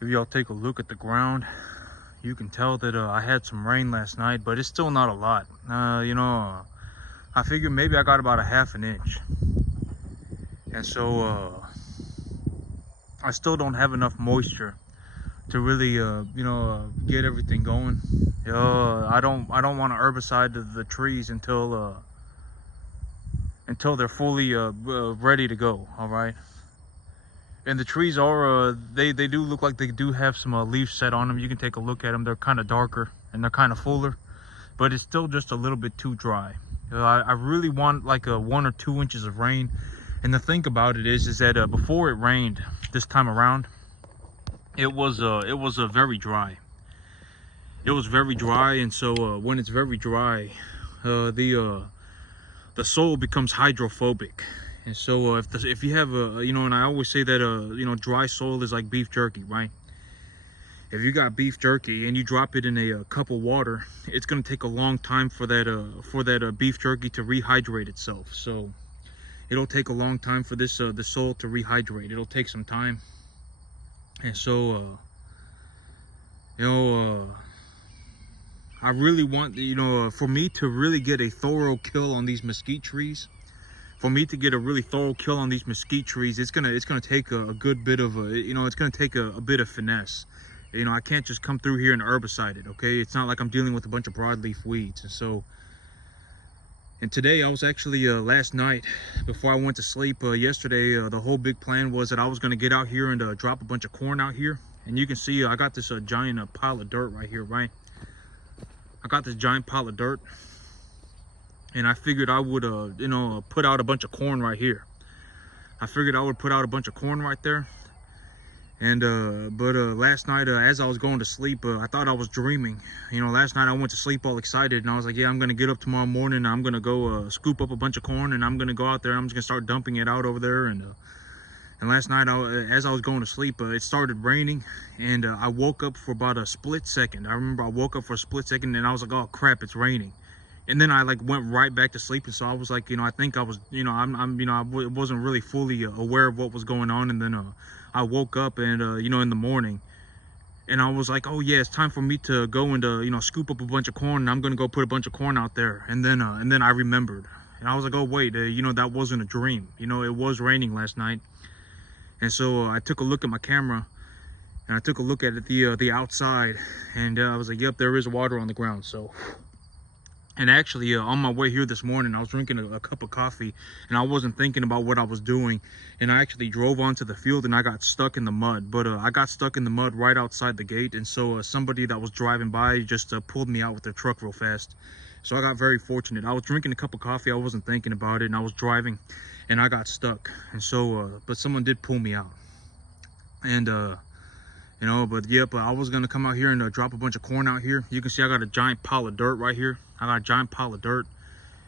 If y'all take a look at the ground, you can tell that I had some rain last night, but it's still not a lot. I figured maybe I got about a half an inch. And so I still don't have enough moisture to really get everything going. I don't want to herbicide the trees until they're fully ready to go. All right. And the trees are they do look like they do have some leaves set on them. You can take a look at them. They're kind of darker and they're kind of fuller, but it's still just a little bit too dry. I really want like 1 or 2 inches of rain. And the thing about it is that before it rained this time around, it was very dry. It was very dry, and so when it's very dry, the soil becomes hydrophobic. And so if you have and I always say that dry soil is like beef jerky, right? If you got beef jerky and you drop it in a cup of water, it's gonna take a long time for that beef jerky to rehydrate itself. So it'll take a long time for this the soil to rehydrate. It'll take some time. And so I really want for me to really get a thorough kill on these mesquite trees. For me to get a really thorough kill on these mesquite trees, it's gonna take a good bit of it's gonna take a bit of finesse. I can't just come through here and herbicide it. Okay, it's not like I'm dealing with a bunch of broadleaf weeds. And today I was actually last night before I went to sleep yesterday, the whole big plan was that I was gonna get out here and drop a bunch of corn out here. And you can see I got this giant pile of dirt right here, right? I got this giant pile of dirt. And I figured I would, put out a bunch of corn right here. I figured I would put out a bunch of corn right there. And, but last night, as I was going to sleep, I thought I was dreaming. Last night I went to sleep all excited and I was like, yeah, I'm going to get up tomorrow morning. I'm going to go scoop up a bunch of corn and I'm going to go out there. I'm just going to start dumping it out over there. And last night, as I was going to sleep, it started raining and I woke up for about a split second. I remember I woke up for a split second and I was like, oh crap, it's raining. And then I went right back to sleep, and so I was like, I think I was, I wasn't really fully aware of what was going on. And then I woke up and in the morning, and I was like, oh yeah, it's time for me to go and scoop up a bunch of corn, and I'm gonna go put a bunch of corn out there. And then I remembered, and I was like, oh wait, that wasn't a dream. It was raining last night. And so I took a look at my camera, and I took a look at it, the outside, and I was like, yep, there is water on the ground. So. And actually, on my way here this morning, I was drinking a cup of coffee, and I wasn't thinking about what I was doing. And I actually drove onto the field, and I got stuck in the mud. But I got stuck in the mud right outside the gate, and so somebody that was driving by just pulled me out with their truck real fast. So I got very fortunate. I was drinking a cup of coffee, I wasn't thinking about it, and I was driving, and I got stuck. And so, but someone did pull me out. And but I was gonna come out here and drop a bunch of corn out here. You can see I got a giant pile of dirt right here. I got a giant pile of dirt,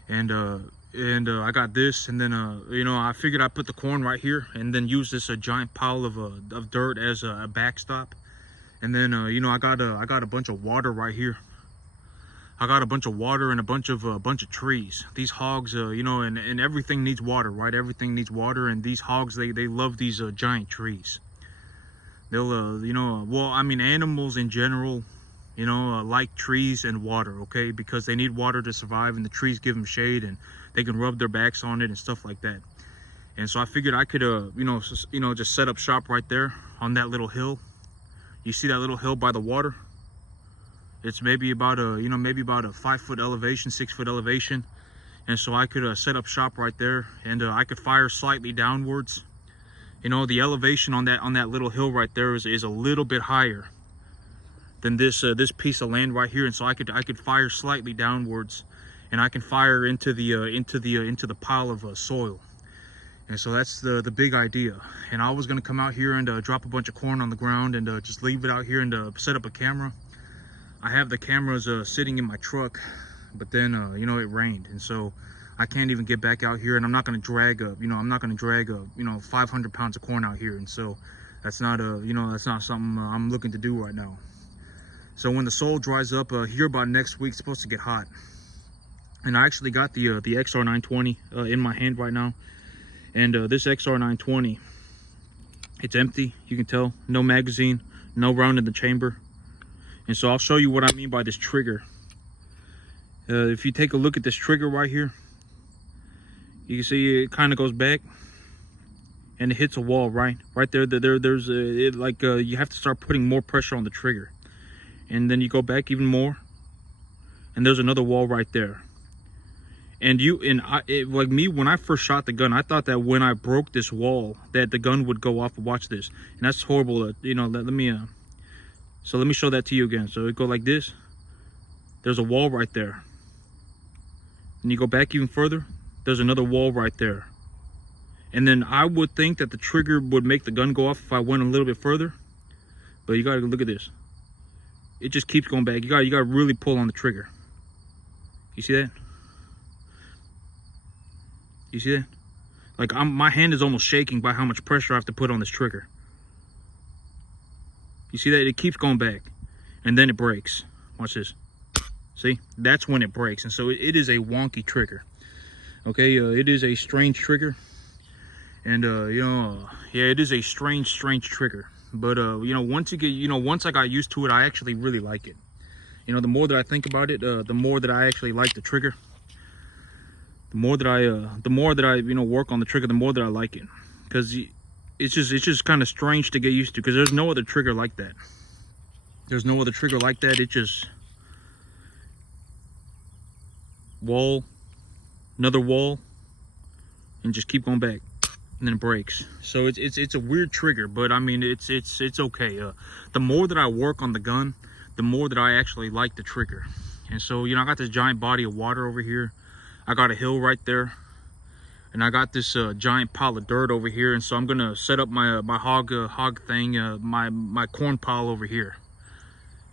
and I got this, and then I figured I'd put the corn right here, and then use this giant pile of dirt as a backstop. And then I got a bunch of water right here. I got a bunch of water and a bunch of trees. These hogs, and everything needs water, right? Everything needs water, and these hogs they love these giant trees. They'll animals in general like trees and water, okay, because they need water to survive, and the trees give them shade and they can rub their backs on it and stuff like that. And so I figured I could just set up shop right there on that little hill. You see that little hill by the water? It's maybe about a 5 foot elevation, 6 foot elevation. And so I could set up shop right there, and I could fire slightly downwards. The elevation on that little hill right there is a little bit higher than this piece of land right here, and so I could fire slightly downwards, and I can fire into the pile of soil. And so that's the big idea. And I was gonna come out here and drop a bunch of corn on the ground and just leave it out here and set up a camera. I have the cameras sitting in my truck, but then it rained, and so I can't even get back out here, and I'm not going to drag 500 pounds of corn out here. And so that's not something I'm looking to do right now. So when the soil dries up here about next week, it's supposed to get hot. And I actually got the XR920 in my hand right now. And this XR920, it's empty. You can tell, no magazine, no round in the chamber. And so I'll show you what I mean by this trigger. If you take a look at this trigger right here, you can see it kind of goes back and it hits a wall right there. There's you have to start putting more pressure on the trigger, and then you go back even more, and there's another wall right there. And like me, when I first shot the gun, I thought that when I broke this wall that the gun would go off. Watch this, and that's horrible. You know, let me show that to you again. So it go like this. There's a wall right there, and you go back even further. There's another wall right there. And then I would think that the trigger would make the gun go off if I went a little bit further. But you gotta look at this. It just keeps going back. You gotta really pull on the trigger. You see that? You see that? Like my hand is almost shaking by how much pressure I have to put on this trigger. You see that? It keeps going back. And then it breaks. Watch this. See? That's when it breaks. And so it is a wonky trigger. Okay, it is a strange trigger. And yeah, it is a strange trigger. But once I got used to it, I actually really like it. You know, the more that I think about it, the more that I actually like the trigger. The more that I work on the trigger, the more that I like it. Because it's just kind of strange to get used to, because there's no other trigger like that. There's no other trigger like that. It just wall, another wall, and just keep going back, and then it breaks. So it's a weird trigger, but I mean it's okay. The more that I work on the gun, the more that I actually like the trigger. And so I got this giant body of water over here. I got a hill right there, and I got this giant pile of dirt over here. And so I'm gonna set up my hog thing, my corn pile over here.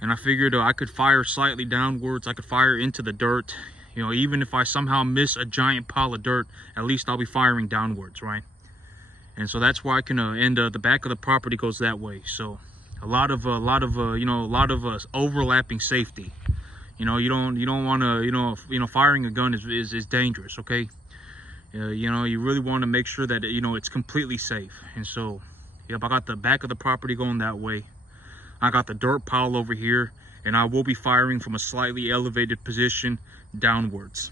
And I figured I could fire slightly downwards. I could fire into the dirt. You know, even if I somehow miss a giant pile of dirt, at least I'll be firing downwards, right? And so that's why I can, and the back of the property goes that way. So a lot of overlapping safety. You know, you don't want to, firing a gun is dangerous, okay? You really want to make sure that, it's completely safe. And so, yep, I got the back of the property going that way. I got the dirt pile over here, and I will be firing from a slightly elevated position downwards.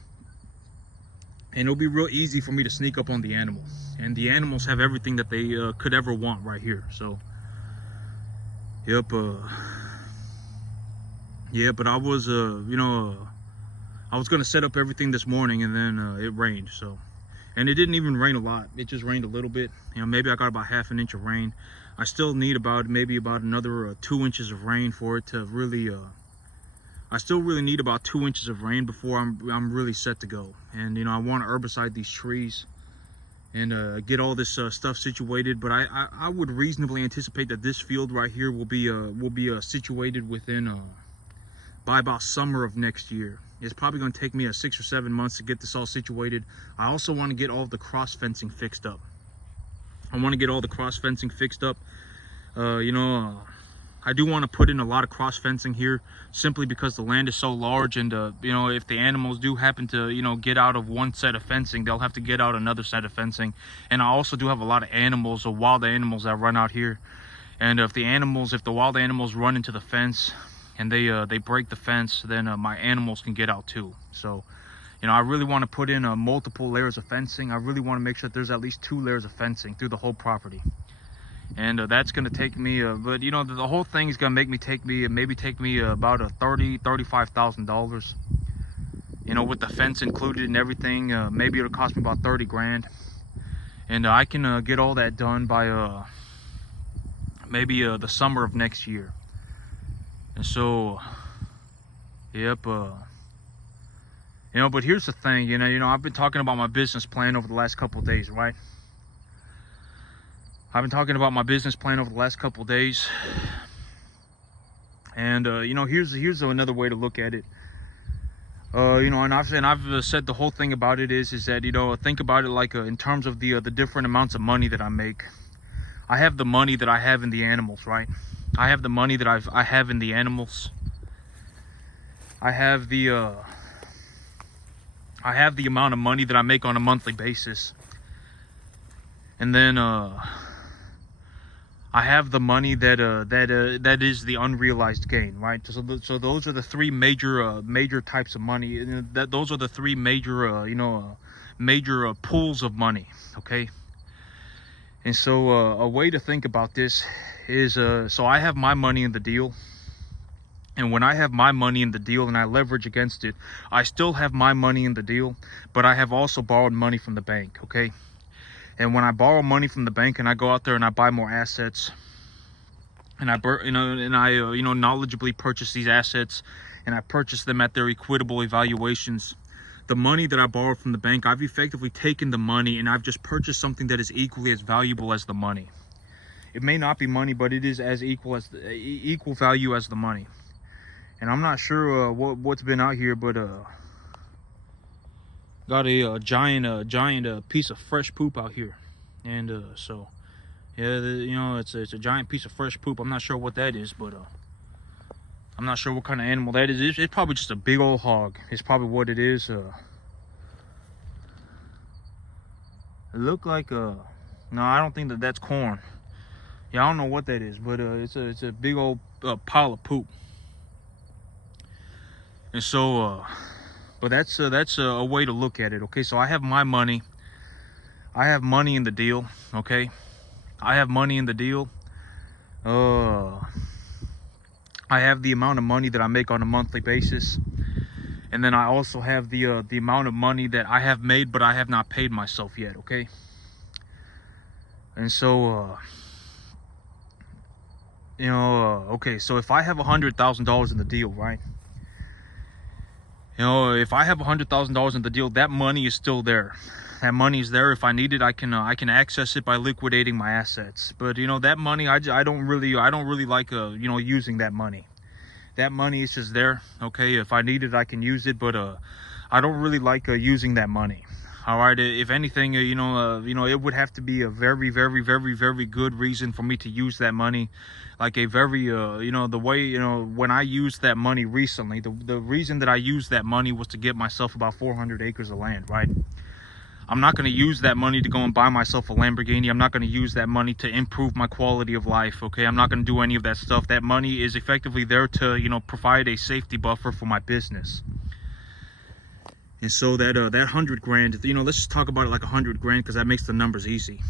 And it'll be real easy for me to sneak up on the animals. And the animals have everything that they could ever want right here. So, yep, yeah, but I was, I was gonna set up everything this morning, and then it rained. So, and it didn't even rain a lot. It just rained a little bit. Maybe I got about half an inch of rain. I still need maybe about another 2 inches of rain for it to really. I still really need about 2 inches of rain before I'm really set to go. And I want to herbicide these trees and get all this stuff situated. But I would reasonably anticipate that this field right here will be situated within by about summer of next year. It's probably going to take me 6 or 7 months to get this all situated. I also want to get all the cross fencing fixed up. I want to get all the cross fencing fixed up. I do want to put in a lot of cross fencing here, simply because the land is so large, and if the animals do happen to get out of one set of fencing, they'll have to get out another set of fencing. And I also do have a lot of animals, wild animals that run out here. And if the wild animals run into the fence and they break the fence, then my animals can get out too. So I really want to put in multiple layers of fencing. I really want to make sure that there's at least 2 layers of fencing through the whole property. And that's going to take me, but the whole thing is going to take me about $35,000. With the fence included and everything, maybe it'll cost me about 30 grand. And I can get all that done by maybe the summer of next year. And so, yep. But here's the thing, I've been talking about my business plan over the last couple of days, right? I've been talking about my business plan over the last couple of days. And, here's another way to look at it. And I've said the whole thing about it is that, think about it like in terms of the different amounts of money that I make. I have the money that I have in the animals, right? I have the money that I have in the animals. I have the amount of money that I make on a monthly basis. And then, I have the money that is the unrealized gain, right? So those are the three major types of money. Those are the three major major pools of money. Okay. And so a way to think about this is so I have my money in the deal. And when I have my money in the deal and I leverage against it, I still have my money in the deal, but I have also borrowed money from the bank, okay? And when I borrow money from the bank and I go out there and I buy more assets, and I knowledgeably purchase these assets, and I purchase them at their equitable evaluations, the money that I borrowed from the bank, I've effectively taken the money and I've just purchased something that is equally as valuable as the money. It may not be money, but it is as equal value as the money. And I'm not sure what's been out here, but got a giant piece of fresh poop out here. And so yeah, it's a giant piece of fresh poop. I'm not sure what that is, but I'm not sure what kind of animal that is. It's probably just a big old hog. It's probably what it is. It looked like no, I don't think that's corn. Yeah, I don't know what that is, but it's a big old pile of poop. And so, but that's a way to look at it. Okay, so I have my money. I have money in the deal. Okay, I have money in the deal. I have the amount of money that I make on a monthly basis, and then I also have the amount of money that I have made, but I have not paid myself yet. Okay, and so okay, so if I have $100,000 in the deal, right? If I have $100,000 in the deal, that money is still there. That money is there. If I need it, I can access it by liquidating my assets. But that money, I don't really like using that money. That money is just there. Okay, if I need it, I can use it. But I don't really like using that money. All right. If anything, it would have to be a very, very, very, very good reason for me to use that money. Like a very, the way, when I used that money recently, the reason that I used that money was to get myself about 400 acres of land, right? I'm not going to use that money to go and buy myself a Lamborghini. I'm not going to use that money to improve my quality of life, okay? I'm not going to do any of that stuff. That money is effectively there to, provide a safety buffer for my business. And so that 100 grand, let's just talk about it like 100 grand because that makes the numbers easy.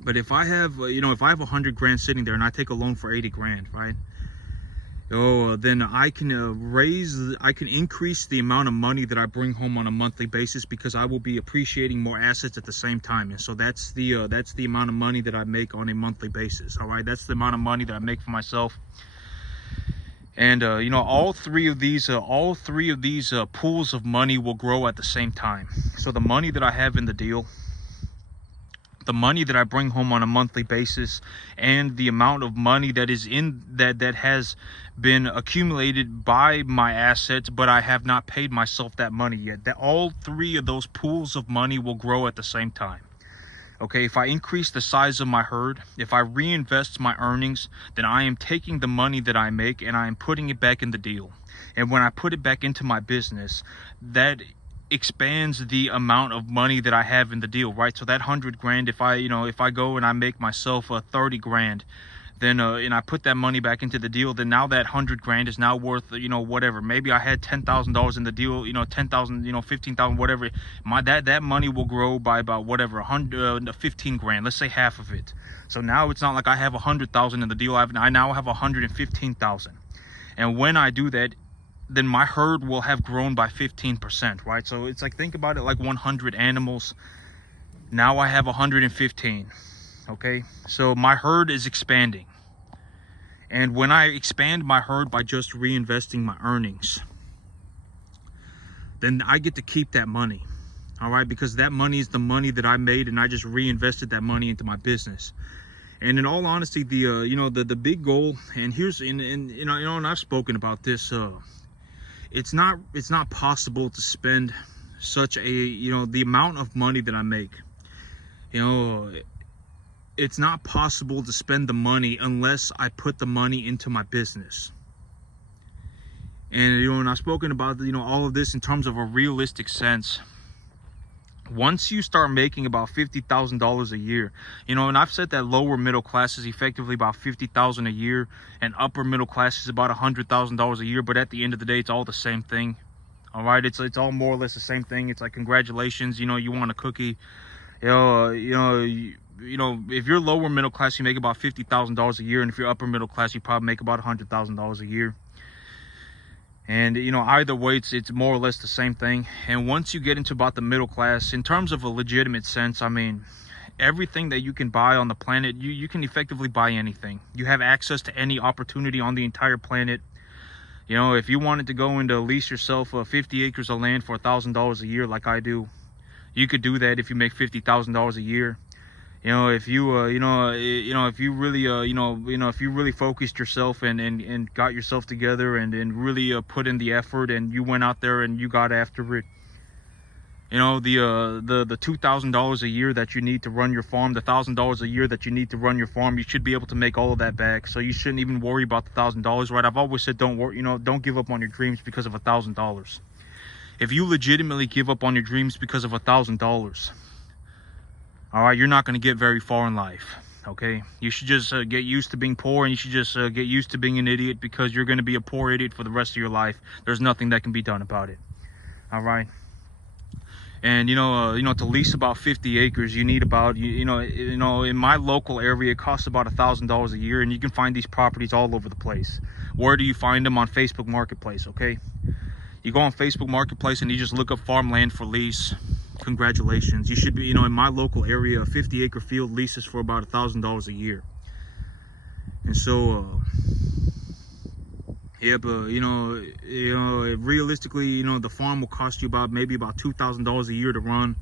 But if I have, if I have 100 grand sitting there and I take a loan for 80 grand, right? Then I can increase the amount of money that I bring home on a monthly basis because I will be appreciating more assets at the same time. And so that's the amount of money that I make on a monthly basis. All right, that's the amount of money that I make for myself. And all three of these pools of money will grow at the same time. So the money that I have in the deal, the money that I bring home on a monthly basis, and the amount of money that is in that has been accumulated by my assets, but I have not paid myself that money yet. That all three of those pools of money will grow at the same time. Okay, if I increase the size of my herd, if I reinvest my earnings, then I am taking the money that I make and I am putting it back in the deal. And when I put it back into my business, that expands the amount of money that I have in the deal, right? So that 100 grand, if I go and I make myself 30 grand, then and I put that money back into the deal, then now that 100 grand is now worth whatever. Maybe I had $10,000 in the deal, 10,000, 15,000, whatever. That money will grow by about whatever 15 grand. Let's say half of it. So now it's not like I have 100,000 in the deal. I now have 115,000. And when I do that, then my herd will have grown by 15%, right? So it's like, think about it like 100 animals. Now I have 115. Okay, so my herd is expanding. And when I expand my herd by just reinvesting my earnings, then I get to keep that money. All right, because that money is the money that I made and I just reinvested that money into my business. And in all honesty, the big goal, and and I've spoken about this, it's not possible to spend such a, the amount of money that I make, it's not possible to spend the money unless I put the money into my business. And and I've spoken about all of this in terms of a realistic sense. Once you start making about $50,000 a year, you know, and I've said that lower middle class is effectively about $50,000 a year, and upper middle class is about $100,000 a year. But at the end of the day, it's all the same thing. All right, it's all more or less the same thing. It's like, congratulations, you know, you want a cookie. If you're lower middle class, you make about $50,000 a year, and if you're upper middle class, you probably make about $100,000 a year. And, you know, either way, it's more or less the same thing. And once you get into about the middle class, in terms of a legitimate sense, I mean, everything that you can buy on the planet, you can effectively buy anything. You have access to any opportunity on the entire planet. You know, if you wanted to go and lease yourself 50 acres of land for $1,000 a year, like I do, you could do that if you make $50,000 a year. You know, if you if you really if you really focused yourself and got yourself together and really put in the effort, and you went out there and you got after it, you know, the $2,000 a year that you need to run your farm, the $1,000 a year that you need to run your farm, you should be able to make all of that back. So you shouldn't even worry about the $1,000, right? I've always said, don't give up on your dreams because of $1,000. If you legitimately give up on your dreams because of $1,000, all right, you're not going to get very far in life, okay? You should just get used to being poor, and you should just get used to being an idiot, because you're going to be a poor idiot for the rest of your life. There's nothing that can be done about it, all right? And, to lease about 50 acres, you need about, in my local area, it costs about $1,000 a year, and you can find these properties all over the place. Where do you find them? On Facebook Marketplace, okay? You go on Facebook Marketplace and you just look up farmland for lease. Congratulations, you should be, in my local area, a 50-acre field leases for about $1,000 a year. And so realistically, the farm will cost you maybe about $2,000 a year to run,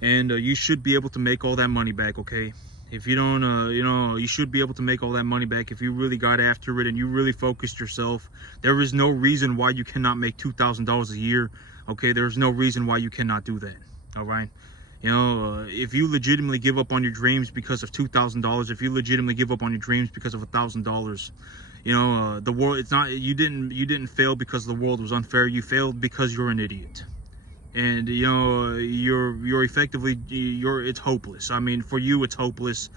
and you should be able to make all that money back, okay? If you don't, you should be able to make all that money back if you really got after it and you really focused yourself. There is no reason why you cannot make $2,000 a year, okay? There's no reason why you cannot do that. All right, if you legitimately give up on your dreams because of $2,000, if you legitimately give up on your dreams because of $1,000, the world, it's not, you didn't fail because the world was unfair. You failed because you're an idiot, and you're effectively, it's hopeless. I mean, for you, it's hopeless.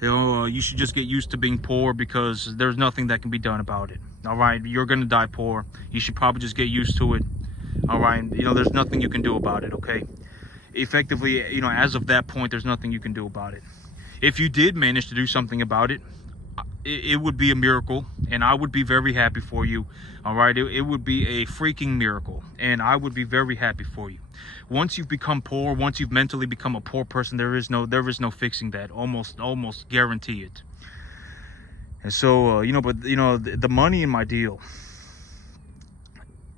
You should just get used to being poor, because there's nothing that can be done about it. All right, you're gonna die poor. You should probably just get used to it. All right, there's nothing you can do about it, okay? Effectively, as of that point, there's nothing you can do about it. If you did manage to do something about it, it would be a miracle, and I would be very happy for you. All right, it would be a freaking miracle, and I would be very happy for you. Once you've become poor, once you've mentally become a poor person, there is no fixing that. Almost guarantee it. And so the money in my deal.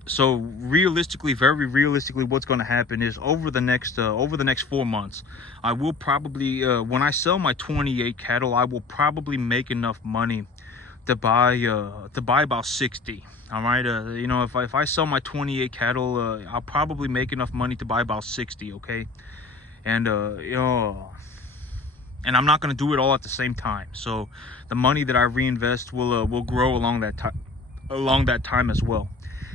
So realistically, very realistically, what's going to happen is over the next 4 months, I will probably, when I sell my 28 cattle, I will probably make enough money to buy about 60. All right, if I sell my 28 cattle, I'll probably make enough money to buy about 60. Okay, and and I'm not going to do it all at the same time. So the money that I reinvest will grow along that time as well.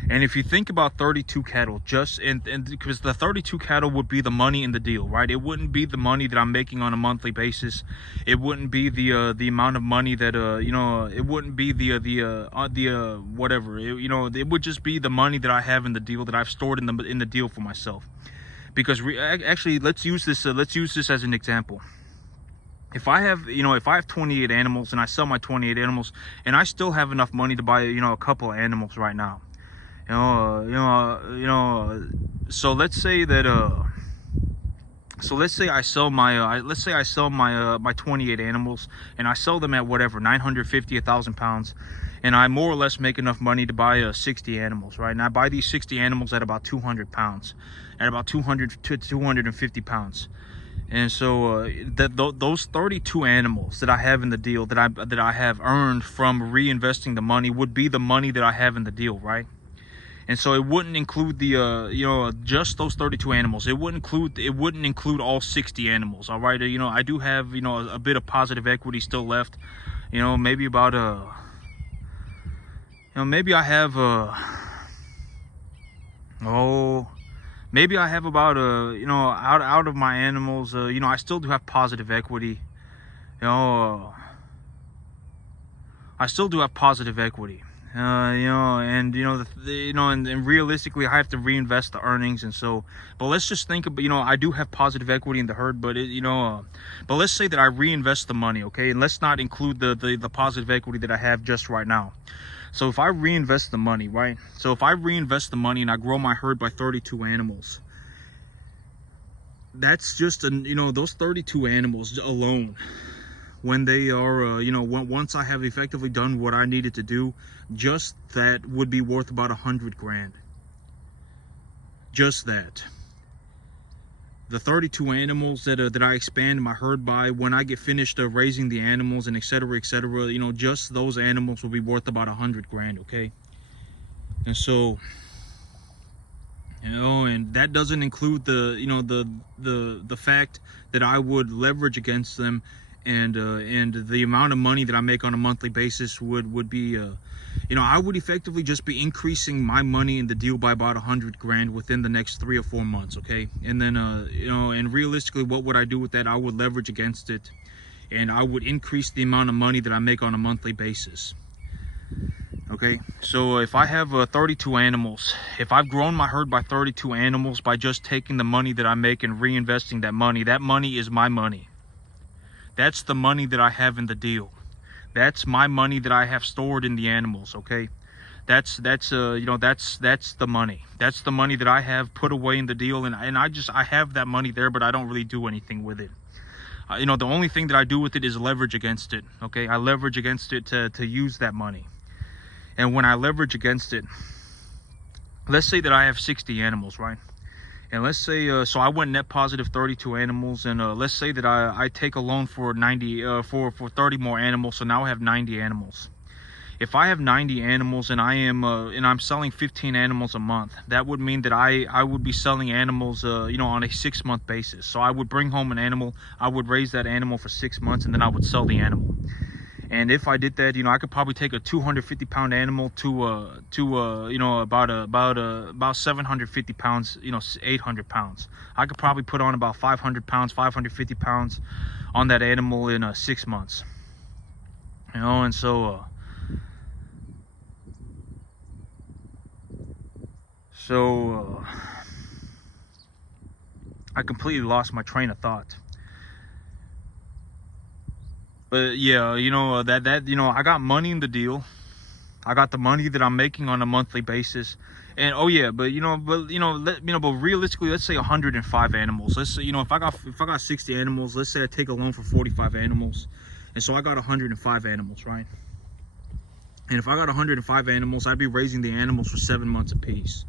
And if you think about 32 cattle, and because the 32 cattle would be the money in the deal, right? It wouldn't be the money that I'm making on a monthly basis. It wouldn't be the amount of money that it wouldn't be the whatever. It would just be the money that I have in the deal, that I've stored in the deal for myself. Because actually, let's use this as an example. If I have 28 animals and I sell my 28 animals, and I still have enough money to buy a couple of animals right now. So let's say I sell my 28 animals, and I sell them at whatever, 950, 1,000 pounds, and I more or less make enough money to buy 60 animals, right? And I buy these 60 animals at about 200 pounds, at about 200 to 250 pounds. And so those 32 animals that I have in the deal, that I have earned from reinvesting the money, would be the money that I have in the deal, right? And so it wouldn't include the just those 32 animals. It wouldn't include all 60 animals. All right, I do have a bit of positive equity still left. Maybe about maybe I have maybe I have about you know, out of my animals, you know, I still do have positive equity. You know, I still do have positive equity. You know, and you know, you know, and realistically, I have to reinvest the earnings, and so. But let's just think about, you know, I do have positive equity in the herd, but you know, but let's say that I reinvest the money, okay, and let's not include the positive equity that I have just right now. So if I reinvest the money, right? So if I reinvest the money and I grow my herd by 32 animals, that's just you know, those 32 animals alone, when they are you know, once I have effectively done what I needed to do, just that would be worth about 100 grand. Just that. The 32 animals that I expand my herd by, when I get finished raising the animals and etc., you know, just those animals will be worth about 100 grand, okay? And so, you know, and that doesn't include the, you know, the fact that I would leverage against them, and the amount of money that I make on a monthly basis would be, you know, I would effectively just be increasing my money in the deal by about 100 grand within the next 3 or 4 months, okay? And then, you know, and realistically, what would I do with that? I would leverage against it, and I would increase the amount of money that I make on a monthly basis. Okay, so if I have 32 animals, if I've grown my herd by 32 animals by just taking the money that I make and reinvesting that money is my money. That's the money that I have in the deal. That's my money that I have stored in the animals, okay? That's you know, that's the money. That's the money that I have put away in the deal, and I have that money there, but I don't really do anything with it. You know, the only thing that I do with it is leverage against it, okay? I leverage against it to use that money. And when I leverage against it, let's say that I have 60 animals, right? And let's say, so I went net positive 32 animals, and let's say that I take a loan for 90, for 30 more animals, so now I have 90 animals. If I have 90 animals and I'm selling 15 animals a month, that would mean that I would be selling animals, you know, on a 6-month basis. So I would bring home an animal, I would raise that animal for 6 months, and then I would sell the animal. And if I did that, you know, I could probably take a 250-pound animal to you know, about 750 pounds, you know, 800 pounds. I could probably put on about 500 pounds, 550 pounds on that animal in 6 months. You know, and so I completely lost my train of thought. But yeah, you know, that you know, I got money in the deal. I got the money that I'm making on a monthly basis. And oh yeah, but realistically, let's say 105 animals. Let's say, you know, if I got 60 animals, let's say I take a loan for 45 animals. And so I got 105 animals, right? And if I got 105 animals, I'd be raising the animals for 7 months apiece.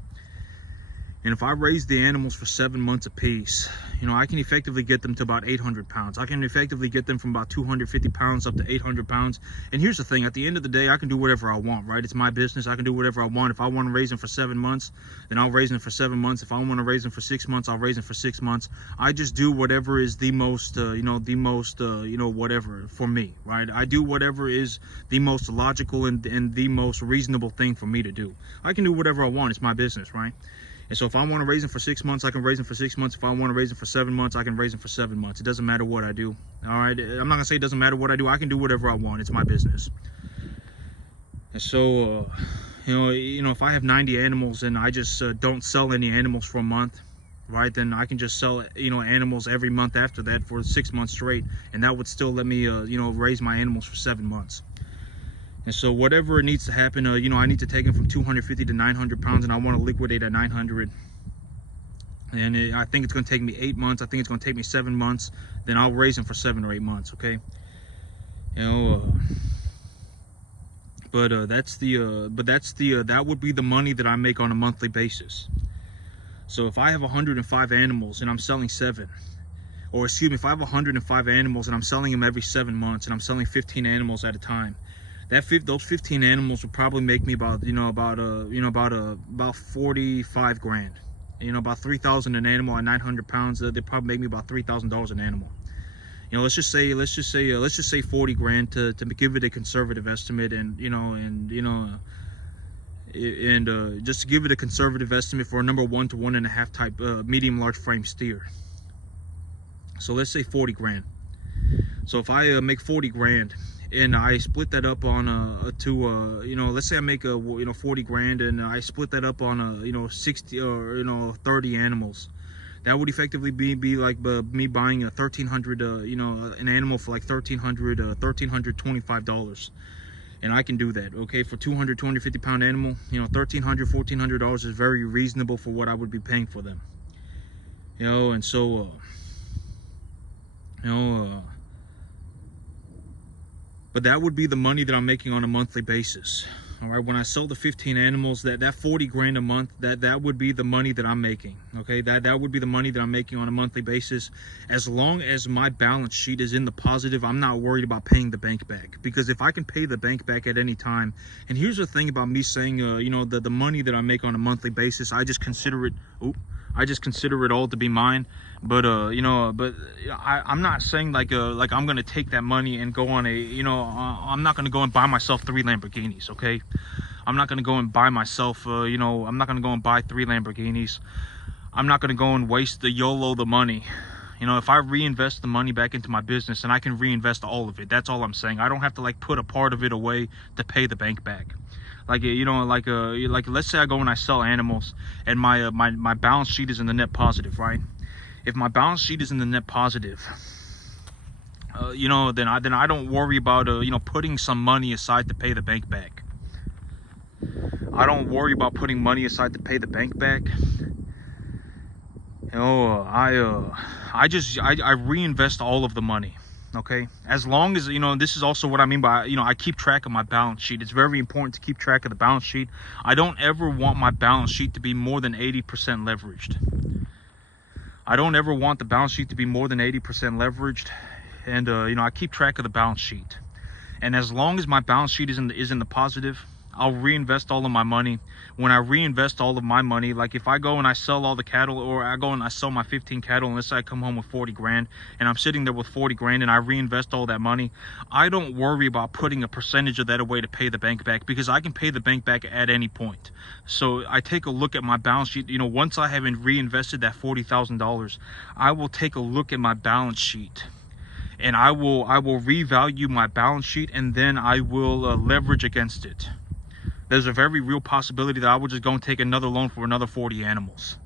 And if I raise the animals for 7 months apiece, you know, I can effectively get them to about 800 pounds. I can effectively get them from about 250 pounds up to 800 pounds. And here's the thing, at the end of the day, I can do whatever I want, right? It's my business. I can do whatever I want. If I want to raise them for 7 months, then I'll raise them for 7 months. If I want to raise them for 6 months, I'll raise them for 6 months. I just do whatever is the most, you know, whatever for me, right? I do whatever is the most logical and the most reasonable thing for me to do. I can do whatever I want. It's my business, right? And so if I want to raise them for 6 months, I can raise them for 6 months. If I want to raise them for 7 months, I can raise them for 7 months. It doesn't matter what I do. All right. I'm not going to say it doesn't matter what I do. I can do whatever I want. It's my business. And so, you know, if I have 90 animals and I just don't sell any animals for a month, right, then I can just sell, you know, animals every month after that for 6 months straight. And that would still let me, you know, raise my animals for 7 months. And so whatever needs to happen, you know, I need to take them from 250 to 900 pounds, and I want to liquidate at 900. And I think it's going to take me 8 months. I think it's going to take me 7 months. Then I'll raise them for 7 or 8 months, okay? You know, that would be the money that I make on a monthly basis. So if I have 105 animals and I'm selling 7, or excuse me, if I have 105 animals and I'm selling them every 7 months, and I'm selling 15 animals at a time, those 15 animals would probably make me about, about 45 grand. You know, about 3,000 an animal at 900 pounds. They probably make me about $3,000 an animal. You know, let's just say 40 grand to give it a conservative estimate, and And just to give it a conservative estimate for a number 1 to 1.5 type medium large frame steer. So let's say 40 grand. So if I make 40 grand and I split that up on let's say I make 40 grand and I split that up on 60 or 30 animals, that would effectively be like me buying a 1,300 an animal for like $1,325. And I can do that, okay? For 250 pound animal, $1,300, $1,400 is very reasonable for what I would be paying for them. And so, but that would be the money that I'm making on a monthly basis. All right, when I sell the 15 animals, that 40 grand a month, that would be the money that I'm making. Okay, that would be the money that I'm making on a monthly basis. As long as my balance sheet is in the positive, I'm not worried about paying the bank back. Because if I can pay the bank back at any time, and here's the thing about me saying, the money that I make on a monthly basis, I just consider it all to be mine. But I'm not saying like I'm gonna take that money and go on I'm not gonna go and buy myself 3 Lamborghinis, okay? I'm not gonna go and buy myself I'm not gonna go and buy 3 Lamborghinis. I'm not gonna go and waste the money. If I reinvest the money back into my business, and I can reinvest all of it, that's all I'm saying. I don't have to like put a part of it away to pay the bank back. Like let's say I go and I sell animals and my balance sheet is in the net positive, right? If my balance sheet is in the net positive, then I don't worry about putting some money aside to pay the bank back. I don't worry about putting money aside to pay the bank back. I reinvest all of the money. Okay, as long as this is also what I mean by I keep track of my balance sheet. It's very important to keep track of the balance sheet. I don't ever want my balance sheet to be more than 80% leveraged. I don't ever want the balance sheet to be more than 80% leveraged, and I keep track of the balance sheet. And as long as my balance sheet is in the positive, I'll reinvest all of my money. When I reinvest all of my money, like if I go and I sell all the cattle, or I go and I sell my 15 cattle, and let's say I come home with 40 grand and I'm sitting there with 40 grand and I reinvest all that money, I don't worry about putting a percentage of that away to pay the bank back, because I can pay the bank back at any point. So I take a look at my balance sheet. Once I have reinvested that $40,000, I will take a look at my balance sheet. And I will revalue my balance sheet, and then I will leverage against it. There's a very real possibility that I would just go and take another loan for another 40 animals,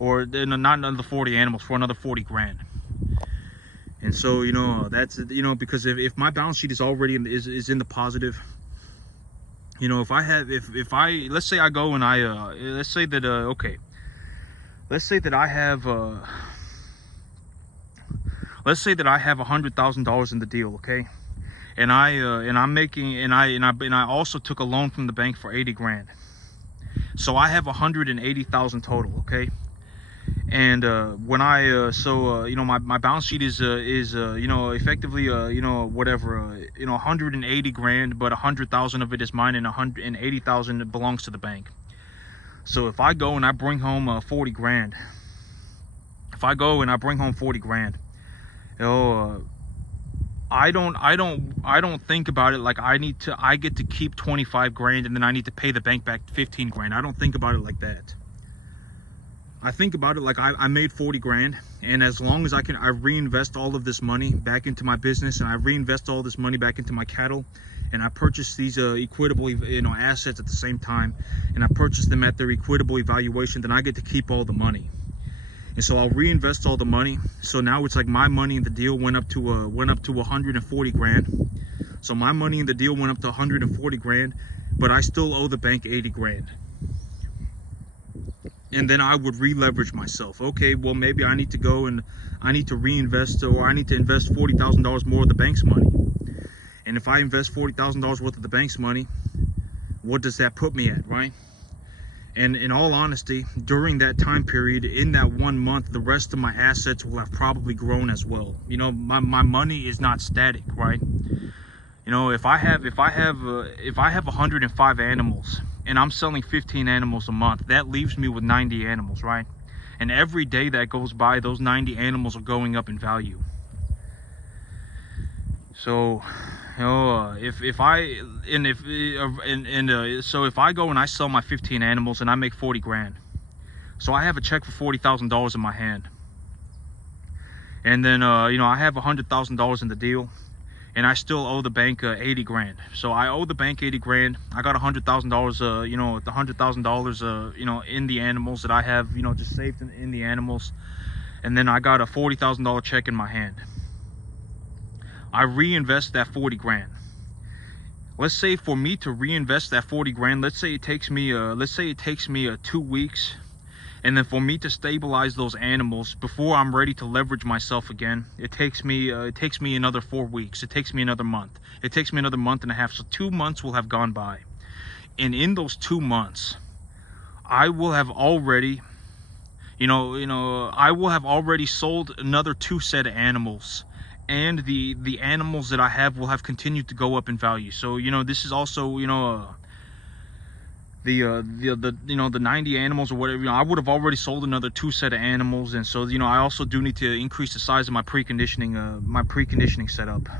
or not another 40 animals, for another 40 grand. And so that's because if my balance sheet is already is in the positive, let's say I go and let's say that I have $100,000 in the deal, okay? And I also took a loan from the bank for 80 grand. So I have 180,000 total, okay? And when my balance sheet is effectively 180 grand, but 100,000 of it is mine, and 180,000 belongs to the bank. So if I go and I bring home 40 grand, I don't think about it like I get to keep 25 grand and then I need to pay the bank back 15 grand. I don't think about it like that. I think about it like I made 40 grand, and as long as I reinvest all of this money back into my business, and I reinvest all this money back into my cattle, and I purchase these equitable assets at the same time, and I purchase them at their equitable evaluation, then I get to keep all the money. And so I'll reinvest all the money. So now it's like my money in the deal went up to 140 grand. So my money in the deal went up to 140 grand, but I still owe the bank 80 grand. And then I would re-leverage myself. Okay, well, maybe I need to go and I need to reinvest, or I need to invest $40,000 more of the bank's money. And if I invest $40,000 worth of the bank's money, what does that put me at, right? And in all honesty, during that time period, in that 1 month, the rest of my assets will have probably grown as well. My money is not static, right? If I have 105 animals and I'm selling 15 animals a month, that leaves me with 90 animals, right? And every day that goes by, those 90 animals are going up in value. So, So if I go and I sell my 15 animals and I make 40 grand, so I have a check for $40,000 in my hand, and then I have $100,000 in the deal, and I still owe the bank 80 grand. So I owe the bank 80 grand. I got $100,000, the $100,000, in the animals that I have, just saved in the animals, and then I got a $40,000 check in my hand. I reinvest that 40 grand. Let's say for me to reinvest that 40 grand, let's say it takes me 2 weeks, and then for me to stabilize those animals before I'm ready to leverage myself again, it takes me another 4 weeks. It takes me another month. It takes me another month and a half. So 2 months will have gone by, and in those 2 months, I will have already, I will have already sold another 2 set of animals. And the animals that I have will have continued to go up in value. So this is also the 90 animals or whatever. I would have already sold another 2 set of animals, and so I also do need to increase the size of my preconditioning setup.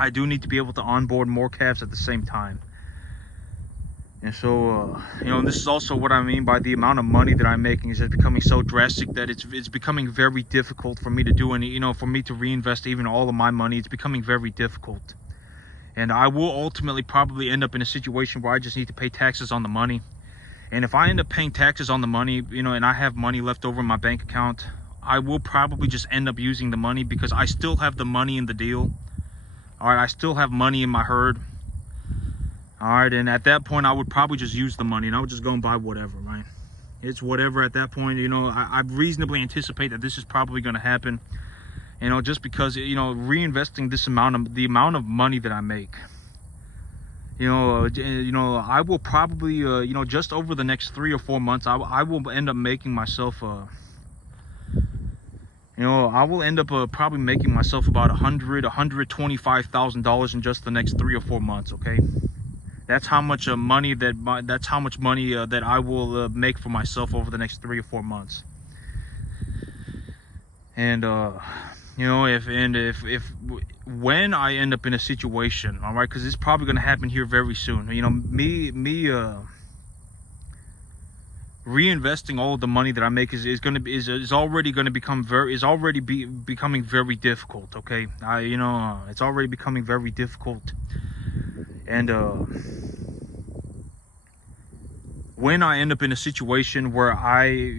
I do need to be able to onboard more calves at the same time. And so, this is also what I mean by the amount of money that I'm making is becoming so drastic that it's becoming very difficult for me to do any, for me to reinvest even all of my money. It's becoming very difficult. And I will ultimately probably end up in a situation where I just need to pay taxes on the money. And if I end up paying taxes on the money, and I have money left over in my bank account, I will probably just end up using the money because I still have the money in the deal. All right, I still have money in my herd. All right, and at that point, I would probably just use the money, and I would just go and buy whatever, right? It's whatever at that point. I reasonably anticipate that this is probably going to happen, just because, reinvesting the amount of money that I make, I will probably, just over the next 3 or 4 months, I will end up making myself, I will end up probably making myself about $125,000 in just the next 3 or 4 months, okay? That's how much money that I will make for myself over the next 3 or 4 months. And when I end up in a situation, all right, because it's probably going to happen here very soon. Reinvesting all of the money that I make is already becoming very difficult. Okay, it's already becoming very difficult. And when I end up in a situation where I'm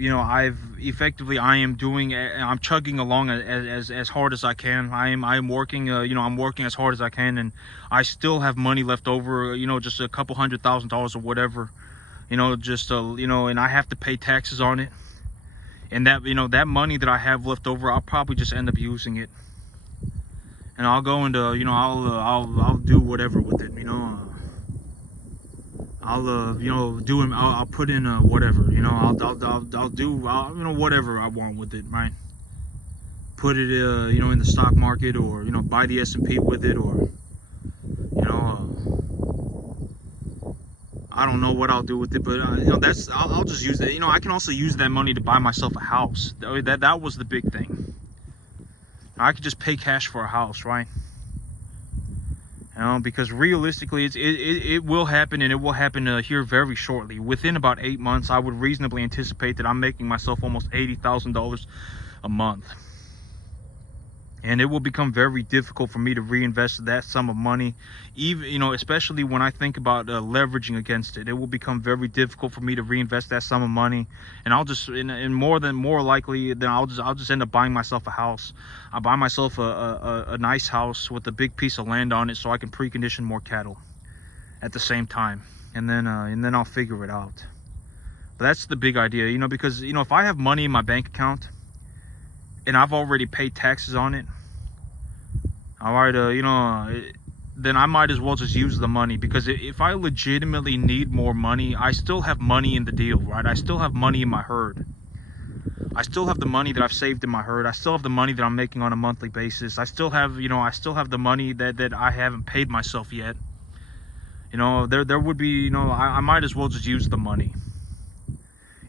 chugging along as hard as I can, I'm working, I'm working as hard as I can, and I still have money left over, just a couple $100,000 or whatever, and I have to pay taxes on it, and that, that money that I have left over, I'll probably just end up using it. And I'll go into, I'll do whatever with it, I'll put in whatever, I'll do whatever I want with it, right? Put it, in the stock market, or buy the S&P with it, or I don't know what I'll do with it, but I'll just use it. I can also use that money to buy myself a house. That was the big thing. I could just pay cash for a house, right? Because realistically, it will happen, and it will happen here very shortly. Within about 8 months, I would reasonably anticipate that I'm making myself almost $80,000 a month. And it will become very difficult for me to reinvest that sum of money, even, especially when I think about leveraging against it. It will become very difficult for me to reinvest that sum of money, and I'll just, and more likely, then I'll just end up buying myself a house. I'll buy myself a nice house with a big piece of land on it, so I can precondition more cattle at the same time, and then I'll figure it out. But that's the big idea, because if I have money in my bank account and I've already paid taxes on it, all right, then I might as well just use the money, because if I legitimately need more money, I still have money in the deal, right? I still have money in my herd. I still have the money that I've saved in my herd. I still have the money that I'm making on a monthly basis. I still have, the money that I haven't paid myself yet. There would be, I might as well just use the money.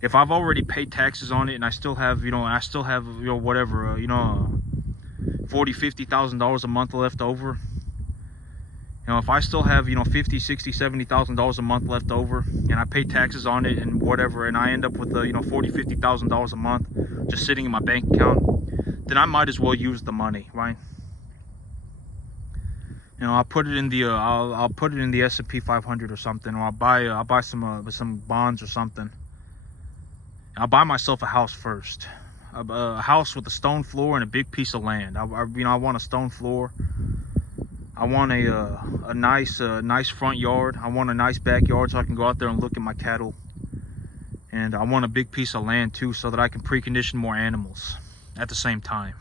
If I've already paid taxes on it, and I still have, whatever, $40,000-$50,000 a month left over, You know, if I still have, you know, 50, 60, 70,000 dollars a month left over, and I pay taxes on it and whatever, and I end up with, you know, 40, 50,000 dollars a month just sitting in my bank account, then I might as well use the money, right? You know, I'll put it in the I'll put it in the S&P 500 or something, or I'll buy some bonds or something. I'll buy myself a house first, a house with a stone floor and a big piece of land. You know, I want a stone floor. I want a nice front yard. I want a nice backyard so I can go out there and look at my cattle. And I want a big piece of land too, so that I can precondition more animals at the same time.